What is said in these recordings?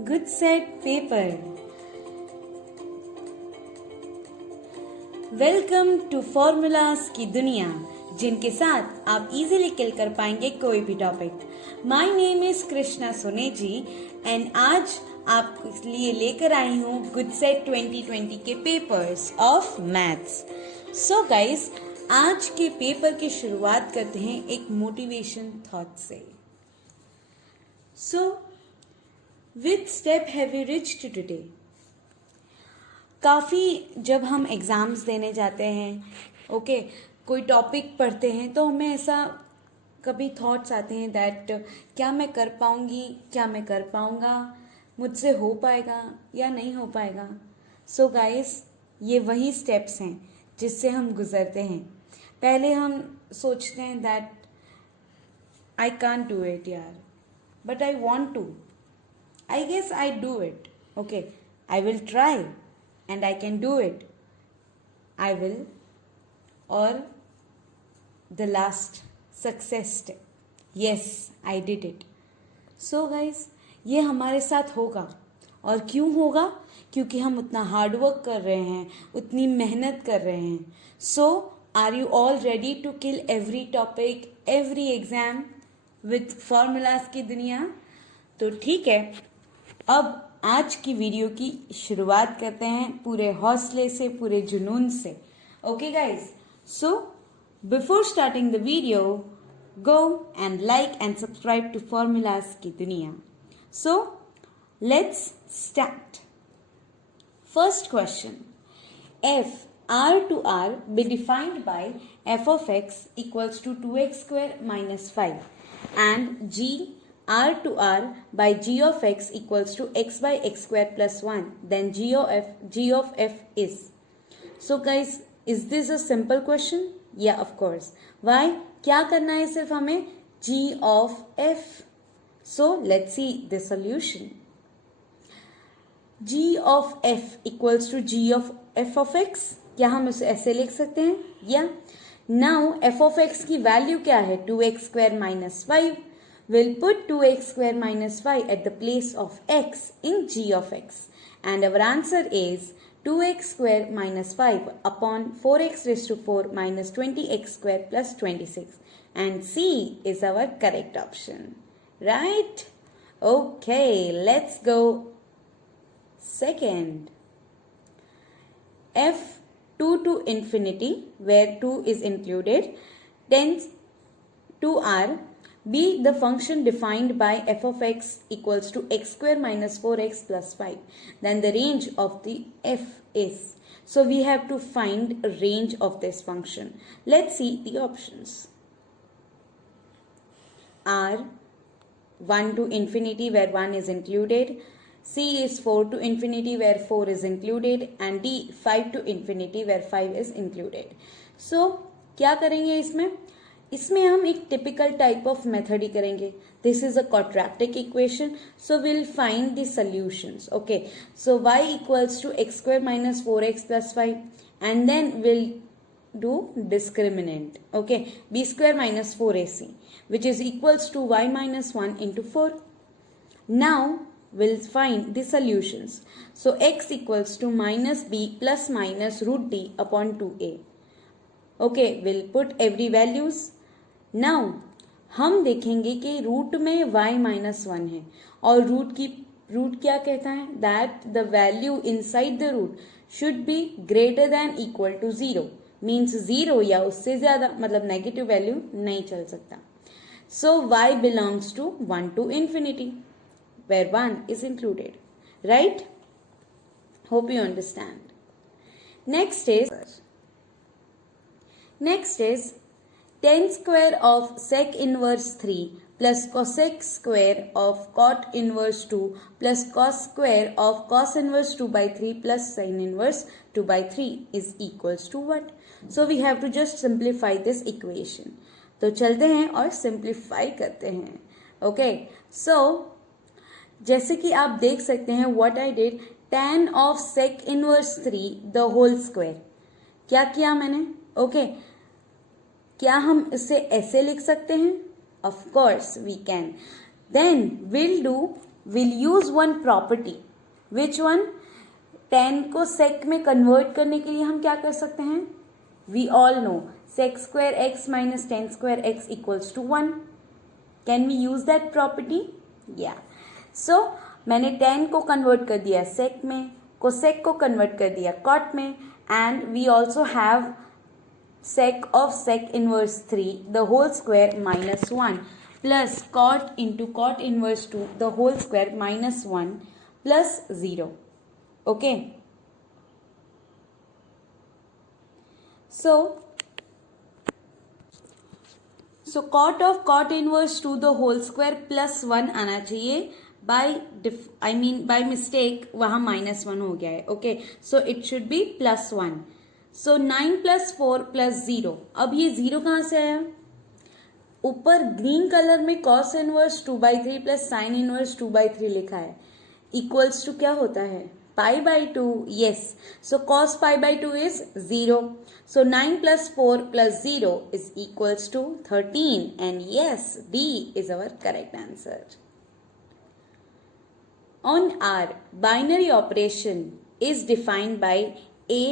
Good set paper. Welcome to formulas की दुनिया, जिनके साथ आप इजीली किल कर पाएंगे कोई भी topic. My name is Krishna Soneji and आज आप लिए लेकर आई हूँ गुड सेट 2020 के papers of maths. So guys, आज के पेपर की शुरुआत करते हैं एक मोटिवेशन थॉट से। So which step have you reached today? काफ़ी जब हम एग्ज़ाम्स देने जाते हैं, कोई टॉपिक पढ़ते हैं, तो हमें ऐसा कभी थॉट्स आते हैं दैट क्या मैं कर पाऊँगी, क्या मैं कर पाऊँगा, मुझसे हो पाएगा या नहीं हो पाएगा। सो गाइस, ये वही स्टेप्स हैं जिससे हम गुजरते हैं। पहले हम सोचते हैं that I can't do it यार, but I want to, I guess I do it. Okay, I will try and I can do it. I will. Or the last success step. Yes, I did it. So guys, ये हमारे साथ होगा। और क्यों होगा? क्योंकि हम उतना हार्ड वर्क कर रहे हैं, उतनी मेहनत कर रहे हैं। So, are you all ready to kill every topic, every exam with formulas की दुनिया? तो ठीक है, अब आज की वीडियो की शुरुआत करते हैं पूरे हौसले से, पूरे जुनून से। Okay guys, so before starting the video, go and like and subscribe to formulas की दुनिया। So let's start. First question, F r to r be defined by f of x equals to 2x square minus 5 and g r to r by g of x equals to x by x square plus 1, then g of f is. So guys, is this a simple question? Yeah, of course. Why? क्या करना है सिर्फ हमें? g of f. So let's see the solution. g of f equals to g of f of x. क्या हम इसे ऐसे लिख सकते हैं? या नाउ f of x की वैल्यू क्या है? 2x square minus 5. We'll put 2x square minus 5 at the place of x in g of x. And our answer is 2x square minus 5 upon 4x raised to 4 minus 20x square plus 26. And C is our correct option. Right? Okay, let's go. Second, f 2 to infinity, where 2 is included, tends to r be the function defined by f of x equals to x square minus 4x plus 5. Then the range of the f is. So we have to find a range of this function. Let's see the options. R 1 to infinity where 1 is included. C is 4 to infinity where 4 is included. And D 5 to infinity where 5 is included. So क्या करेंगे इसमें? इसमें हम एक typical type of method ही करेंगे। This is a quadratic equation, so will find the solutions. Okay, so y equals to x square minus 4x plus 5 and then will do discriminant. Okay, b square minus 4ac which is equals to y minus 1 into 4. Now we'll find the solutions. So x equals to minus b plus minus root d upon 2a. Okay, we'll put every values. Now हम देखेंगे कि root में y minus 1 है और root क्या कहता है? That the value inside the root should be greater than equal to 0. Means 0 या उससे ज्यादा, मतलब नेगेटिव वैल्यू नहीं चल सकता. So y belongs to 1 to infinity where 1 is included. Right? Hope you understand. Next is tan square of sec inverse 3 plus cosec square of cot inverse 2 plus cos square of cos inverse 2 by 3 plus sin inverse 2 by 3 is equals to what? So we have to just simplify this equation. तो चलते हैं और simplify करते हैं. Okay, so जैसे कि आप देख सकते हैं what I did, tan of sec inverse 3 the whole square. क्या किया मैंने? Okay, क्या हम इसे ऐसे लिख सकते हैं? Of course we can. Then we'll do will use one property. Which one? tan को sec में कन्वर्ट करने के लिए हम क्या कर सकते हैं? We all know sec square x minus tan square x equals to 1. Can we use that property? Yeah. So मैंने tan को कन्वर्ट कर दिया sec में, cosec को कन्वर्ट कर दिया cot में, and we also have sec of sec inverse 3 the whole square minus 1 plus cot into cot inverse 2 the whole square minus 1 plus 0. Okay. So cot of cot inverse 2 the whole square plus 1 आना चाहिए. by mistake वहाँ minus 1 हो गया है. Okay, so it should be plus 1. So 9 plus 4 plus 0. अब ये 0 कहाँ से आया? ऊपर ग्रीन कलर में cos inverse 2/3 plus sin inverse 2/3 लिखा है. Equals to क्या होता है? pi by 2. Yes. So cos pi by 2 is 0. So 9 plus 4 plus 0 is equals to 13. And yes, D is our correct answer. On R, binary operation is defined by A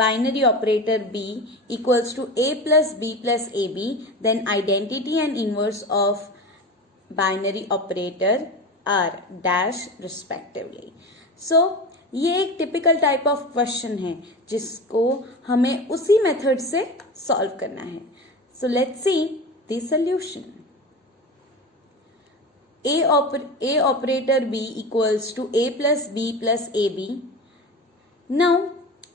binary operator B equals to A plus B plus AB, then identity and inverse of binary operator R dash respectively. So ये एक typical type of question है जिसको हमें उसी method से solve करना है. So let's see the solution. A operator B equals to A plus B plus AB. Now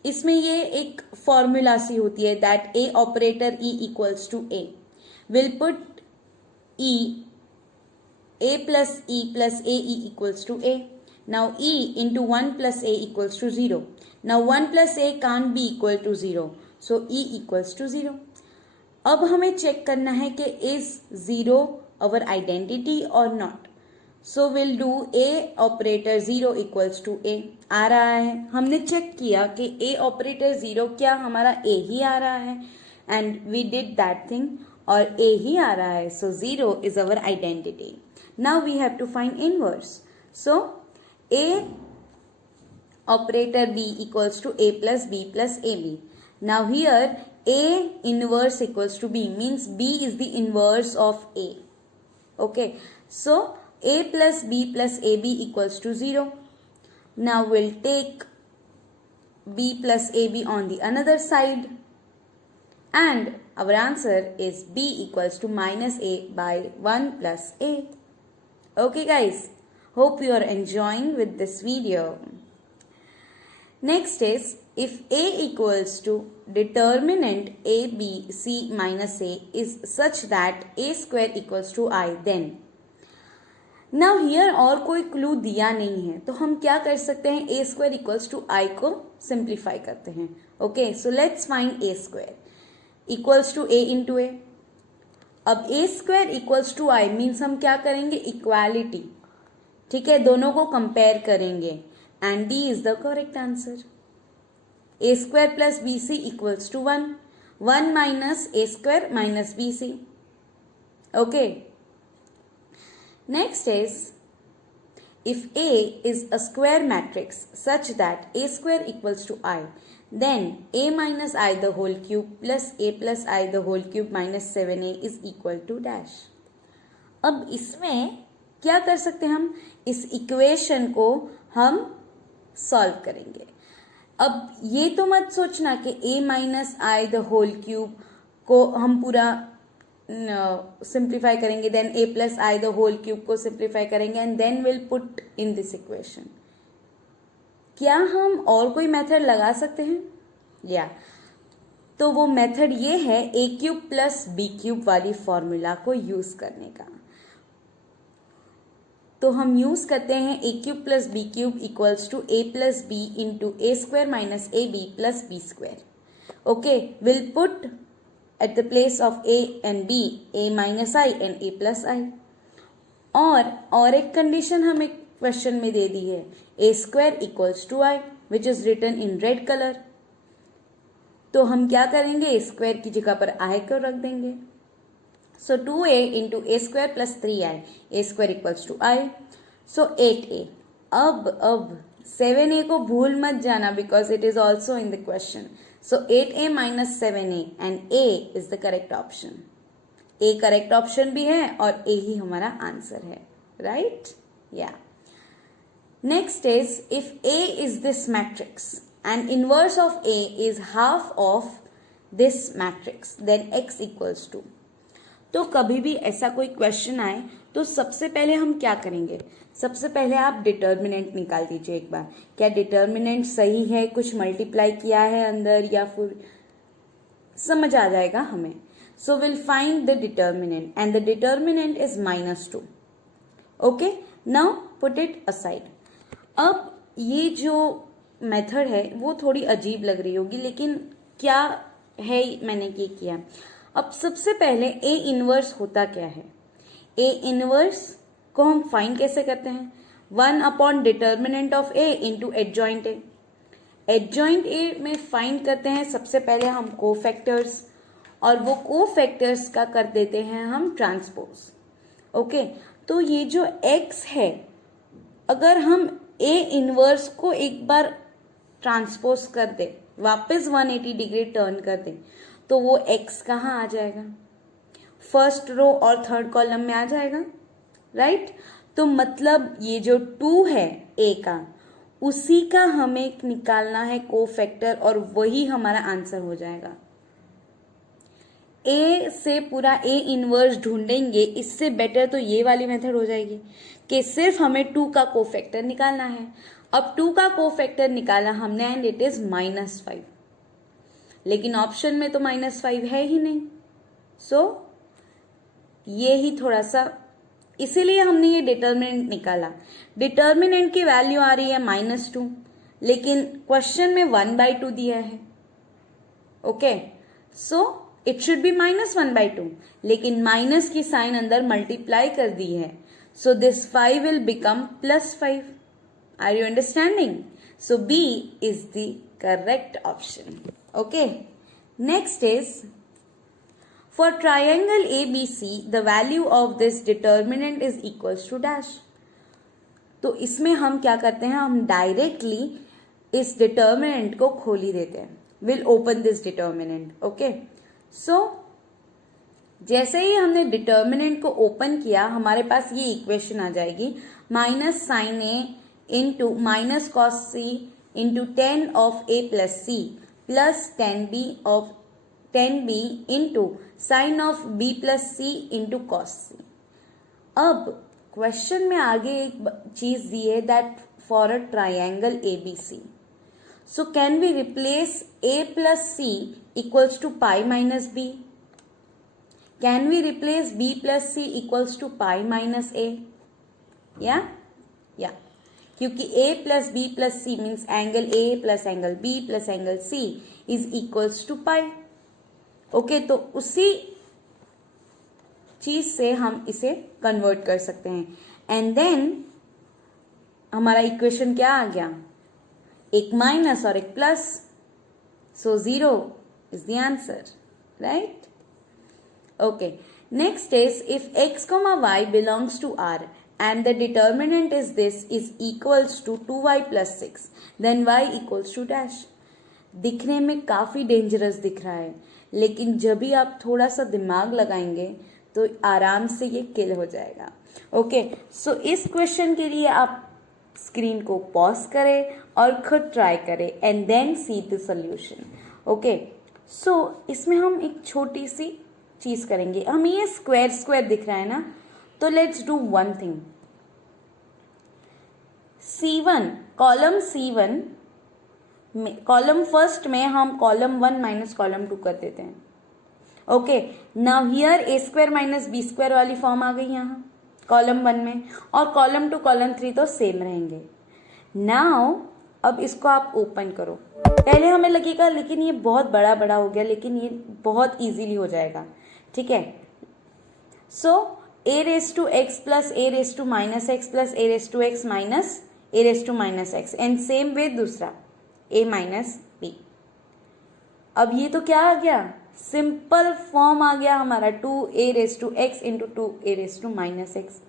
इसमें ये एक फॉर्मूला सी होती है that A operator E equals to A. Will put A plus E plus AE equals to A. Now E into 1 plus A equals to 0. Now 1 plus A can't be equal to 0. So E equals to 0. अब हमें check करना है कि is 0 our identity or not. So we'll do A operator 0 equals to A. आ रहा है. हमने check किया कि A operator 0 क्या हमारा A ही आ rहा है. And we did that thing. और A ही आ रहा है. So 0 is our identity. Now we have to find inverse. So A operator B equals to A plus B plus AB. Now here A inverse equals to B means B is the inverse of A. Okay. So A plus B plus AB equals to 0. Now we'll take B plus AB on the another side. And our answer is B equals to minus A by 1 plus A. Okay guys. Hope you are enjoying with this video. Next is if A equals to determinant A, B, C minus A is such that A square equals to I, then. Now here और कोई clue दिया नहीं है तो हम क्या कर सकते हैं? A square equals to I को simplify करते हैं. Okay, so let's find A square equals to A into A. अब A square equals to I means हम क्या करेंगे? Equality. ठीक है, दोनों को कंपेयर करेंगे and D is the correct answer. A square plus B C equals to 1. 1 minus A square minus B C. Okay. Next is if A is a square matrix such that A square equals to I, then a minus I the whole cube plus a plus I the whole cube minus 7a is equal to dash. अब इसमें क्या कर सकते हैं हम? इस equation को हम सॉल्व करेंगे. अब ये तो मत सोचना कि a minus I the whole cube को हम पूरा सिंप्लीफाई करेंगे, then a plus I the whole cube को सिंप्लीफाई करेंगे and then will put in this equation. क्या हम और कोई मेथड लगा सकते हैं? या तो वो मेथड ये है a cube plus B cube वाली फॉर्मूला को यूज करने का. तो हम यूज करते हैं a cube plus B cube equals to a plus B into A square minus A B plus B square. Okay, will put at the place of a and b a minus I and a plus I. और एक condition हमें question में दे दी है, a square equals to I which is written in red colour. तो हम क्या करेंगे? a स्क्वायर की जगह पर i को रख देंगे. So 2a into a square plus 3i, a square equals to I. So 8a. अब 7a को भूल मत जाना because it is also in the question. So 8a minus 7a and a is the correct option. a correct option भी है और a ही हमारा answer है. राइट? या. Next is if a is this matrix and inverse of A is half of this matrix, then x equals to. तो कभी भी ऐसा कोई क्वेश्चन आए तो सबसे पहले हम क्या करेंगे? सबसे पहले आप डिटर्मिनेंट निकाल दीजिए एक बार. क्या डिटर्मिनेंट सही है, कुछ मल्टीप्लाई किया है अंदर, या फिर समझ आ जाएगा हमें. सो will find the determinant and the determinant is -2. Okay, now put it aside. अब ये जो मेथड है वो थोड़ी अजीब लग रही होगी, लेकिन क्या है मैंने ये किया. अब सबसे पहले ए इनवर्स होता क्या है? ए इनवर्स को हम फाइंड कैसे करते हैं? 1 upon determinant of A into adjoint A. Adjoint A में फाइंड करते हैं सबसे पहले हम कोफैक्टर्स, और वो कोफैक्टर्स का कर देते हैं हम ट्रांसपोज. ओके, तो ये जो x है, अगर हम ए इनवर्स को एक बार ट्रांसपोज कर दे, वापस 180 डिग्री टर्न कर दे, तो वो x कहाँ आ जाएगा? फर्स्ट रो और थर्ड कॉलम में आ जाएगा. राइट? तो मतलब ये जो 2 है a का, उसी का हमें निकालना है कोफैक्टर, और वही हमारा आंसर हो जाएगा. a से पूरा a इनवर्स ढूंढेंगे, इससे बेटर तो ये वाली मेथड हो जाएगी कि सिर्फ हमें 2 का कोफैक्टर निकालना है. अब 2 का कोफैक्टर निकाला हमने एंड इट इज -5, लेकिन ऑप्शन में तो -5 है ही नहीं. सो ये ही थोड़ा सा, इसीलिए हमने ये डिटर्मिनेंट निकाला. डिटर्मिनेंट की वैल्यू आ रही है -2, लेकिन क्वेश्चन में 1/2 दिया है. Okay, so it should be -1/2, लेकिन माइनस की साइन अंदर मल्टीप्लाई कर दी है. So this 5 will become +5. Are you understanding? So B is the correct option. Okay. Next is for triangle ABC, the value of this determinant is equals to dash. तो इसमें हम क्या करते हैं? हम डायरेक्टली इस डिटर्मिनेंट को खोल ही देते हैं. We'll open this determinant. Okay. So जैसे ही हमने डिटर्मिनेंट को ओपन किया, हमारे पास ये इक्वेशन आ जाएगी, -sin A into -cos C into 10 of A plus C plus 10B into sin of B plus C into cos C. अब क्वेश्चन में आगे एक चीज दी है that for a triangle ABC. So can we replace A plus C equals to pi minus B? Can we replace B plus C equals to pi minus A? Yeah? Yeah. क्योंकि A plus B plus C means angle A plus angle B plus angle C is equals to pi. Okay, तो उसी चीज से हम इसे convert कर सकते हैं. एंड देन हमारा इक्वेशन क्या आ गया? एक माइनस और एक plus. So 0 is the answer. Right? Okay, next is if x, y belongs to R and the determinant is this is equals to 2y plus 6, then y equals to dash. दिखने में काफी dangerous दिख रहा है, लेकिन जब भी आप थोड़ा सा दिमाग लगाएंगे तो आराम से ये किल हो जाएगा. ओके, सो इस क्वेश्चन के लिए आप स्क्रीन को पॉज करें और खुद ट्राई करें and then see the solution. Okay, so इसमें हम एक छोटी सी चीज करेंगे. हमें ये स्क्वायर दिख रहा है ना, तो let's do one thing. C1, column C1 में, कॉलम फर्स्ट में हम कॉलम 1 माइनस कॉलम 2 कर देते हैं. Okay, now here A² minus B² वाली फॉर्म आ गई यहाँ कॉलम 1 में, और कॉलम 2 कॉलम 3 तो सेम रहेंगे. नाउ अब इसको आप ओपन करो. पहले हमें लगेगा लेकिन ये बहुत बड़ा हो गया, लेकिन ये बहुत इजीली हो जाएगा. ठीक है? सो a raised to x plus a raised to minus x plus a raised to x minus a raised to minus x and same way दूसरा a minus b. अब ये तो क्या आ गया? सिंपल फॉर्म आ गया हमारा 2a raised to x into 2a raised to minus x.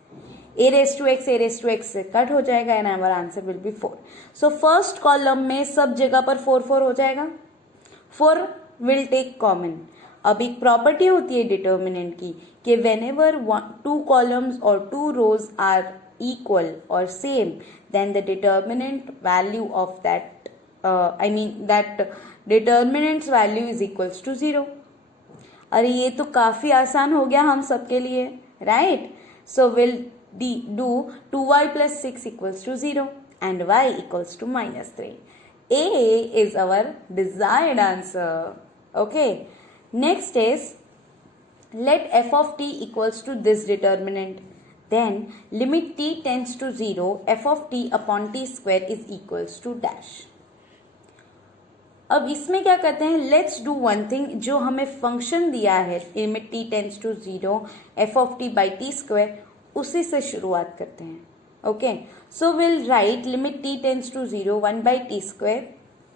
a raised to x से cut हो जाएगा and our answer will be 4. So first column में सब जगह पर 4 4 हो जाएगा. 4 विल टेक कॉमन. अब एक प्रॉपर्टी होती है डिटर्मिनेंट की कि whenever 2 columns or 2 rows are equal or same, then the determinant value of that that determinant's value is equals to 0. अरे ये तो काफी आसान हो गया हम सबके लिए, right? So will do 2y plus 6 equals to 0 and y equals to -3. A is our desired answer. Okay. Next is, let f of t equals to this determinant. Then limit t tends to 0, f of t upon t square is equals to dash. अब इसमें क्या करते हैं, let's do one thing. जो हमें function दिया है limit t tends to 0 f of t by t square, उसी से शुरुआत करते हैं. Okay, so will write limit t tends to 0 1 by t square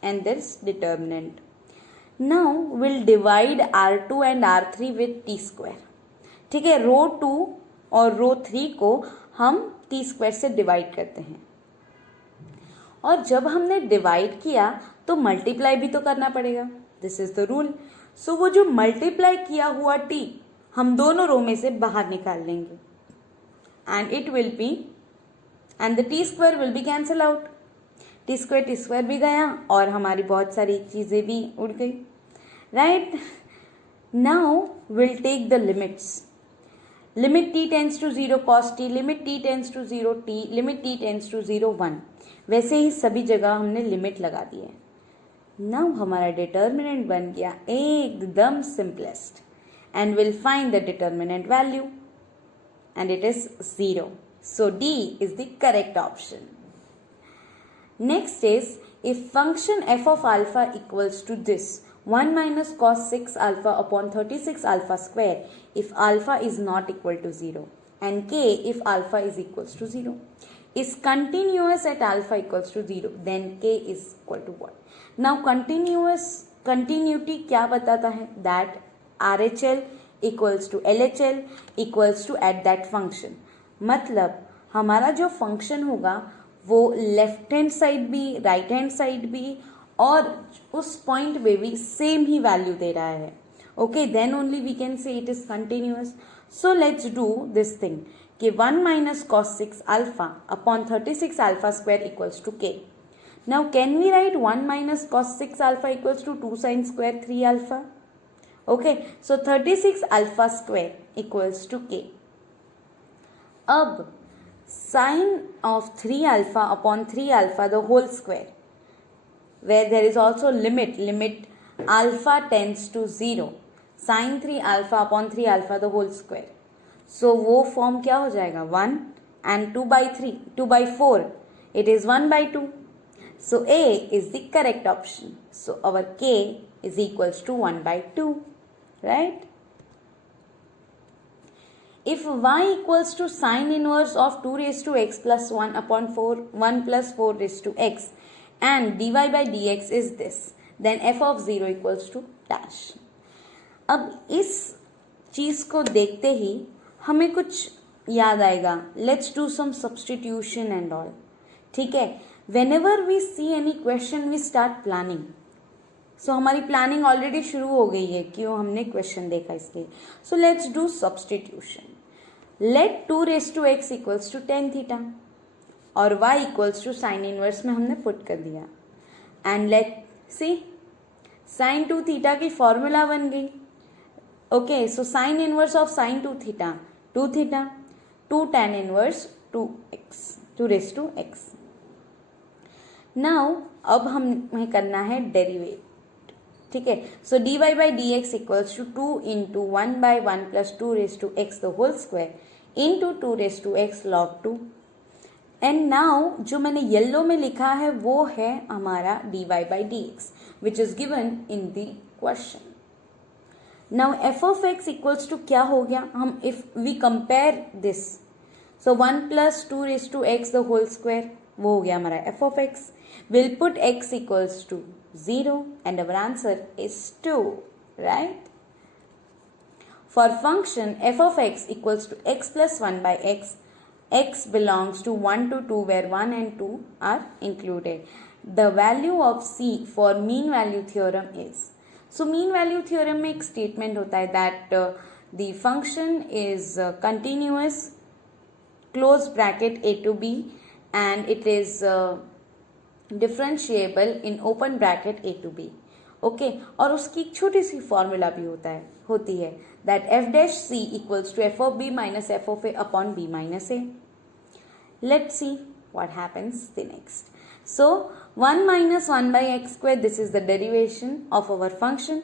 and this determinant. Now we'll divide R2 and R3 with t square. ठीक है, रो 2 और रो 3 को हम t स्क्वायर से डिवाइड करते हैं. और जब हमने डिवाइड किया तो मल्टीप्लाई भी तो करना पड़ेगा. This is the rule. So वो जो मल्टीप्लाई किया हुआ t हम दोनों रो में से बाहर निकाल लेंगे and it will be and the t square will be cancel out. T square भी गया और हमारी बहुत सारी चीजें भी उड़ गई, right? Now will take the limits. Limit t tends to 0 cos t, limit t tends to 0 t, limit t tends to 0 1. वैसे ही सभी जगह हमने लिमिट लगा दी है. नाउ हमारा डिटर्मिनेंट बन गया एकदम simplest and will find the determinant value and it is 0. So D is the correct option. Next is, if function f of alpha equals to this 1 minus cos 6 alpha upon 36 alpha square if alpha is not equal to 0 and k if alpha is equals to 0 is continuous at alpha equals to 0, then k is equal to what? Now continuity क्या बताता है? That RHL equals to LHL equals to at that function. मतलब हमारा जो function होगा वो left hand side भी right hand side भी और उस पॉइंट पे भी सेम ही वैल्यू दे रहा है. Okay, then only we can say it is continuous. So let's do this thing कि 1 minus cos 6 alpha upon 36 alpha square equals to k. Now can we write 1 minus cos 6 alpha equals to 2 sin square 3 alpha? Okay, so 36 alpha square equals to k. अब sine of 3 alpha upon 3 alpha the whole square, where there is also limit alpha tends to 0, sine 3 alpha upon 3 alpha the whole square. So वो form क्या हो जाएगा? 1 and 2 by 3, 2 by 4, it is 1 by 2. So A is the correct option. So our K is equals to 1 by 2, right? If y equals to sine inverse of 2 raised to x plus 1 upon 1 plus 4 raised to x and dy by dx is this, then f of 0 equals to dash. अब इस चीज को देखते ही हमें कुछ याद आएगा. Let's do some substitution and all. ठीक है, whenever we see any question we start planning. सो हमारी प्लानिंग ऑलरेडी शुरू हो गई है, क्यों? हमने क्वेश्चन देखा इसलिए. So let's do substitution. Let 2 raised to x equals to tan theta और y equals to sine inverse में हमने पुट कर दिया एंड लेट सी साइन 2 थीटा की फॉर्मूला बन गई. Okay, so sine inverse of sine 2 theta 2 theta 2 tan inverse 2x 2 raised to x. Now अब हमें करना है डेरिवेट. ठीक है, so dy by dx equals to 2 into 1 by 1 plus 2 raised to x the whole square into 2 raised to x log 2. And now जो मैंने yellow में लिखा है वो है हमारा dy by dx which is given in the question. Now f of x equals to क्या हो गया? हम if we compare this, so 1 plus 2 raised to x the whole square, वो हो गया हमारा f of x. We'll put x equals to 0 and our answer is 2, right? For function f of x equals to x plus 1 by x, x belongs to 1 to 2 where 1 and 2 are included. The value of c for mean value theorem is. So mean value theorem में एक statement होता है that the function is continuous close bracket a to b and it is differentiable in open bracket a to b. Okay और उसकी एक छोटी सी formula भी होती है that f dash c equals to f of b minus f of a upon b minus a. Let's see what happens the next. So 1 minus 1 by x square, this is the derivation of our function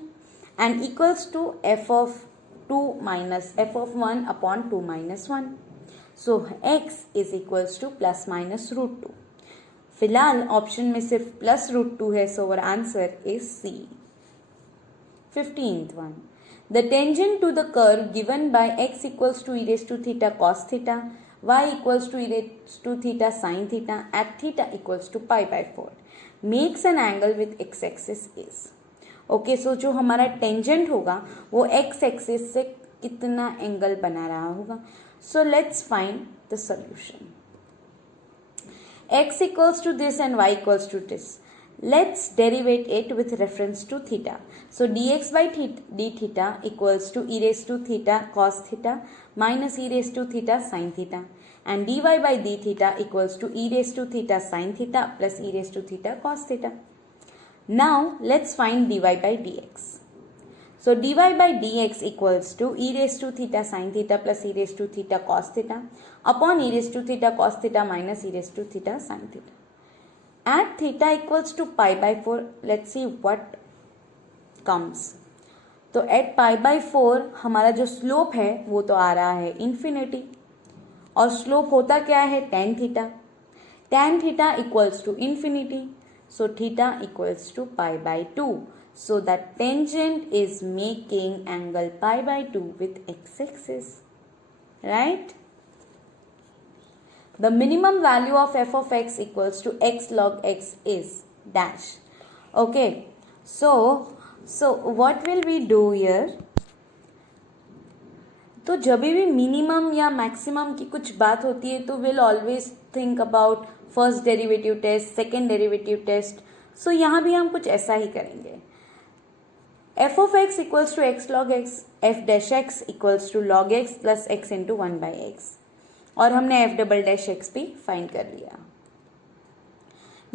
and equals to f of 2 minus f of 1 upon 2 minus 1. So x is equals to plus minus root 2. फिलहाल option में सिर्फ plus root 2 है, so our answer is C. 15th one. The tangent to the curve given by x equals to e raised to theta cos theta, y equals to e raised to theta sin theta at theta equals to pi by 4 makes an angle with x axis is. Okay so जो हमारा tangent होगा वो x axis से कितना angle बना रहा होगा. So let's find the solution. x equals to this and y equals to this. Let's derivate it with reference to theta. So dx by d theta equals to e raised to theta cos theta minus e raised to theta sin theta and dy by d theta equals to e raised to theta sin theta plus e raised to theta cos theta. Now let's find dy by dx. So dy by dx equals to e raised to theta sin theta plus e raised to theta cos theta upon e raised to theta cos theta minus e raised to theta sin theta. At theta equals to pi by 4, let's see what comes. तो at pi by 4 हमारा जो slope है वो तो आ रहा है infinity और slope होता क्या है tan theta. tan theta equals to infinity, so theta equals to pi by 2. So that tangent is making angle pi by 2 with x-axis, right? The minimum value of f of x equals to x log x is dash. Okay, so what will we do here? तो जब भी minimum या maximum की कुछ बात होती है तो will always think about first derivative test, second derivative test. So यहाँ भी हम कुछ ऐसा ही करेंगे. f of x equals to x log x, f dash x equals to log x plus x into 1 by x. और हमने f double dash x भी find कर लिया.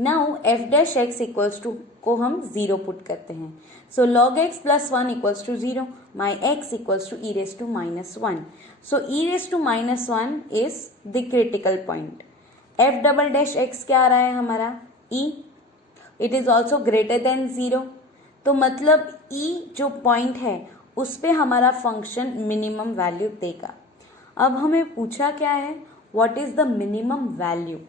Now f dash x equals to को हम 0 put करते हैं. So log x plus 1 equals to 0. My x equals to e raised to minus 1. So e raised to minus 1 is the critical point. f double dash x क्या आ रहा है हमारा? e. It is also greater than 0. तो मतलब e जो point है उस पे हमारा फंक्शन मिनिमम वैल्यू देगा. अब हमें पूछा क्या है, what is the minimum value.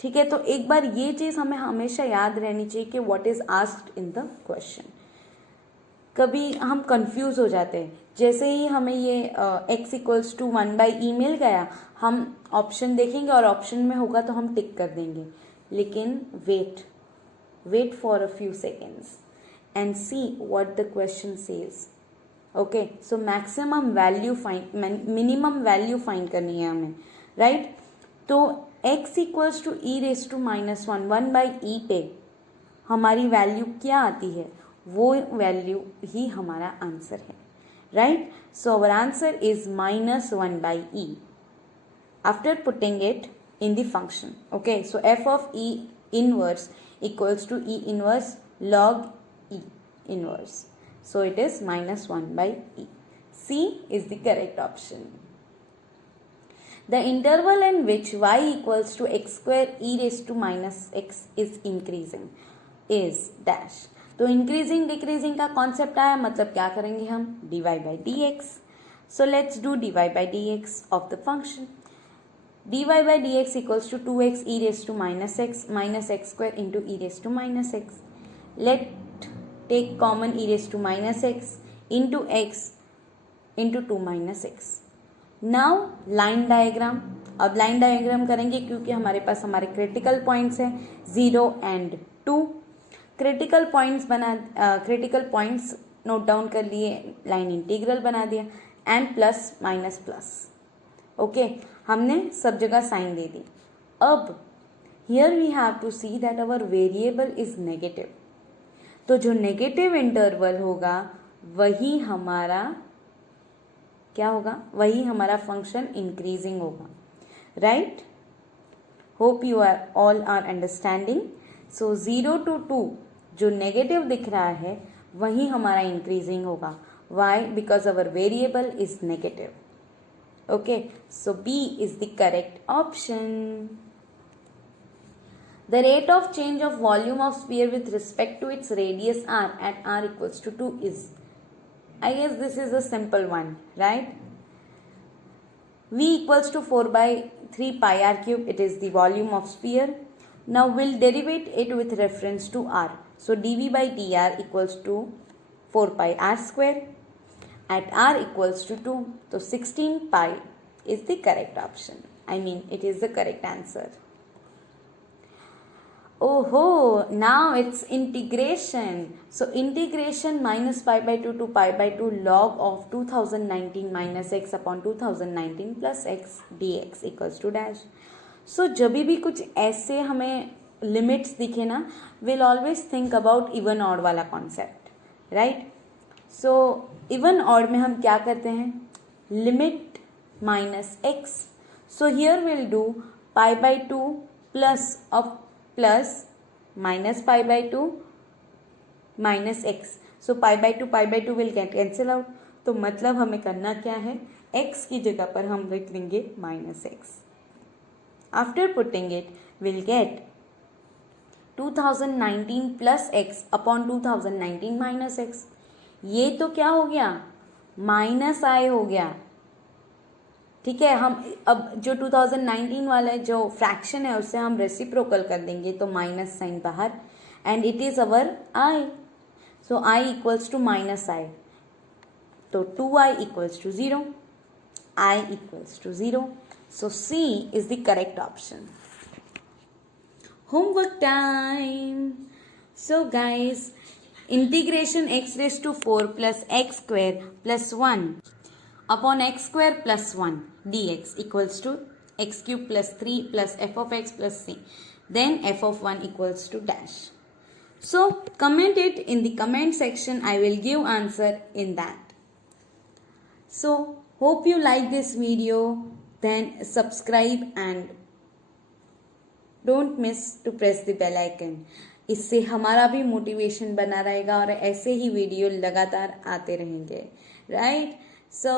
ठीक है, तो एक बार ये चीज हमें हमेशा याद रहनी चाहिए कि what is asked in the question. कभी हम कंफ्यूज हो जाते हैं. जैसे ही हमें ये x equals to 1 by E मिल गया, हम ऑप्शन देखेंगे और ऑप्शन में होगा तो हम टिक कर देंगे. लेकिन wait for a few seconds and see what the question says. Okay, so maximum value find, minimum value find करनी है हमें, right? तो x equals to e raised to minus 1 by e पे हमारी वैल्यू क्या आती है, वो वैल्यू ही हमारा आंसर है, right? So our answer is minus 1 by e after putting it in the function. Okay, so f of e inverse equals to e inverse log e inverse. So it is minus 1 by e. C is the correct option. The interval in which y equals to x square e raised to minus x is increasing is dash. तो increasing decreasing का concept आया, मतलब क्या करेंगे हम, dy by dx. So let's do dy by dx of the function. dy by dx equals to 2x e raised to minus x square into e raised to minus x. Let take common e raised to minus x into x into 2 minus x. Now line diagram. अब line diagram करेंगे क्योंकि हमारे पास हमारे critical points हैं 0 and 2. Critical points note down कर लिए, line integral बना दिया and plus minus plus. Okay, हमने सब जगह साइन दे दी। अब here we have to see that our variable is negative, तो जो नेगेटिव इंटरवल होगा वही हमारा क्या होगा, वही हमारा फंक्शन इंक्रीजिंग होगा, right. Hope you are all are understanding. So 0 to 2 जो नेगेटिव दिख रहा है वही हमारा इंक्रीजिंग होगा। Why? Because our variable is negative. Okay, so B is the correct option. The rate of change of volume of sphere with respect to its radius r at r equals to 2 is, I guess this is a simple one, right? V equals to 4 by 3 pi r cube, it is the volume of sphere. Now we'll derivate it with reference to r. So dv by dr equals to 4 pi r square at r equals to 2. So 16 pi is the correct option. I mean it is the correct answer. Oh, now it's integration. So integration minus pi by 2 to pi by 2 log of 2019 minus x upon 2019 plus x dx equals to dash. So जब भी कुछ ऐसे हमें limits दिखे ना, we'll always think about even odd वाला concept, right? So even odd में हम क्या करते हैं, limit minus x. So here we'll do pi by 2 plus of plus minus pi by 2 minus x. So pi by 2 will get cancel out. तो मतलब हमें करना क्या है, x की जगह पर हम लिख देंगे minus x. After putting it, we'll get 2019 plus x upon 2019 minus x. ये तो क्या हो गया, माइनस आई हो गया, ठीक है। हम अब जो 2019 वाला जो फ्रैक्शन है उससे हम रेसिप्रोकल कर देंगे, तो माइनस साइन बाहर, and it is our I. So I equals to minus I, तो 2i equals to 0, I equals to 0. So C is the correct option. Homework time. So guys, integration x raised to 4 plus x square plus 1 upon x square plus 1 dx equals to x cube plus 3 plus f of x plus c. Then f of 1 equals to dash. So comment it in the comment section. I will give answer in that. So hope you like this video. Then subscribe and don't miss to press the bell icon. इससे हमारा भी motivation बना रहेगा और ऐसे ही video लगातार आते रहेंगे, right? So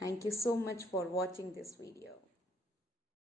thank you so much for watching this video.